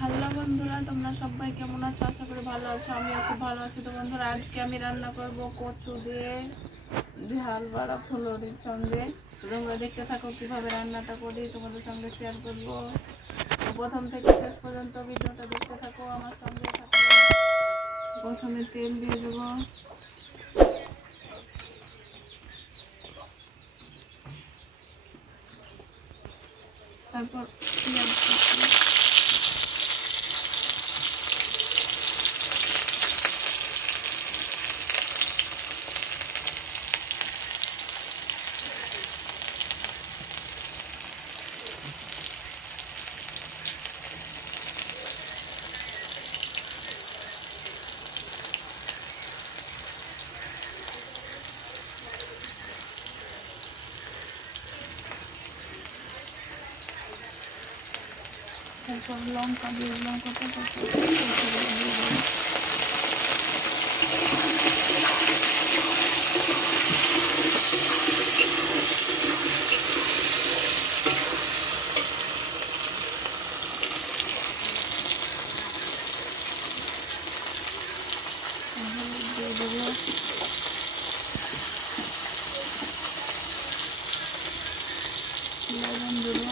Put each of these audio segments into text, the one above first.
Hello বন্ধুরা, তোমরা সবাই কেমন আছো? আশা করি ভালো আছো। আমিও খুব ভালো আছি। তো বন্ধুরা, আজকে আমি রান্না করব কচু দিয়ে ঝাল বাড়া ফুলুরির সঙ্গে। তো তোমরা দেখতে থাকো কিভাবে রান্নাটা করি, তোমাদের সঙ্গে শেয়ার করব। তো প্রথম থেকে শেষ পর্যন্ত ভিডিওটা দেখতে থাকো, আমার সঙ্গে থাকো। প্রথমে তেল দিয়ে দেবো, তারপর পেঁয়াজ কুচি, তারপর লঙ্কা দিয়ে দিলাম কচুগুলো দিয়ে দেবো। দিয়ে দেবো, লবণ দেবো,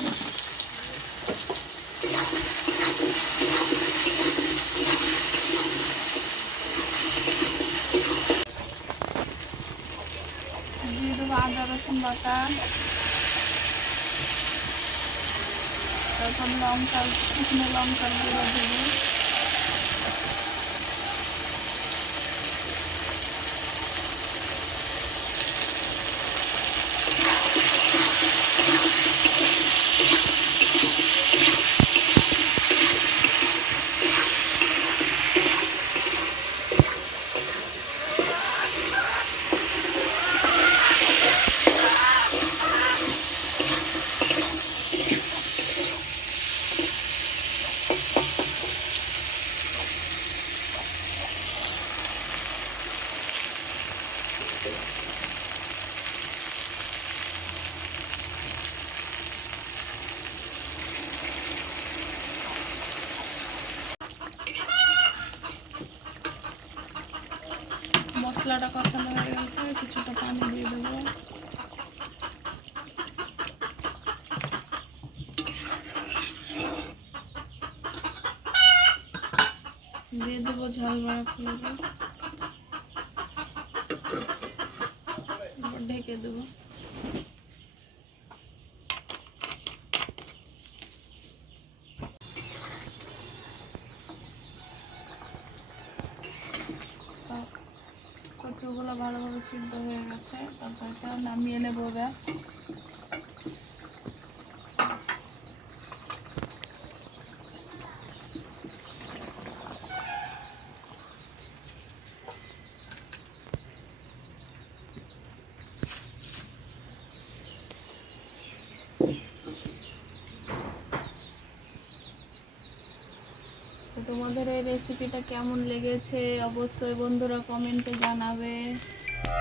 দিয়ে দেবো আদা রসুন বাটা, তারপর শুকনো লঙ্কার গুঁড়ো দেবো, মশলাটা কষানো হয়ে গেছে, কিছুটা পানি দিয়ে দেবো, দিয়ে দেবো ঝাল বাড়া ফুলুরি, তারপর ঢেকে দেবো। কচুগুলো ভালোভাবে সিদ্ধ হয়ে গেছে, তারপর এটা নামিয়ে নেবো এবার। তো তোমাদের এই রেসিপিটা কেমন লেগেছে অবশ্যই বন্ধুরা কমেন্টে জানাবে।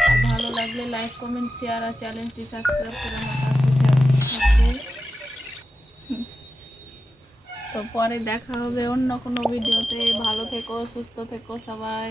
আর ভালো লাগলে লাইক কমেন্ট শেয়ার আর চ্যানেলটি সাবস্ক্রাইব করে আমার পাশে থাকবে। তো পরে দেখা হবে অন্য কোনো ভিডিওতে। ভালো থেকো, সুস্থ থেকো সবাই।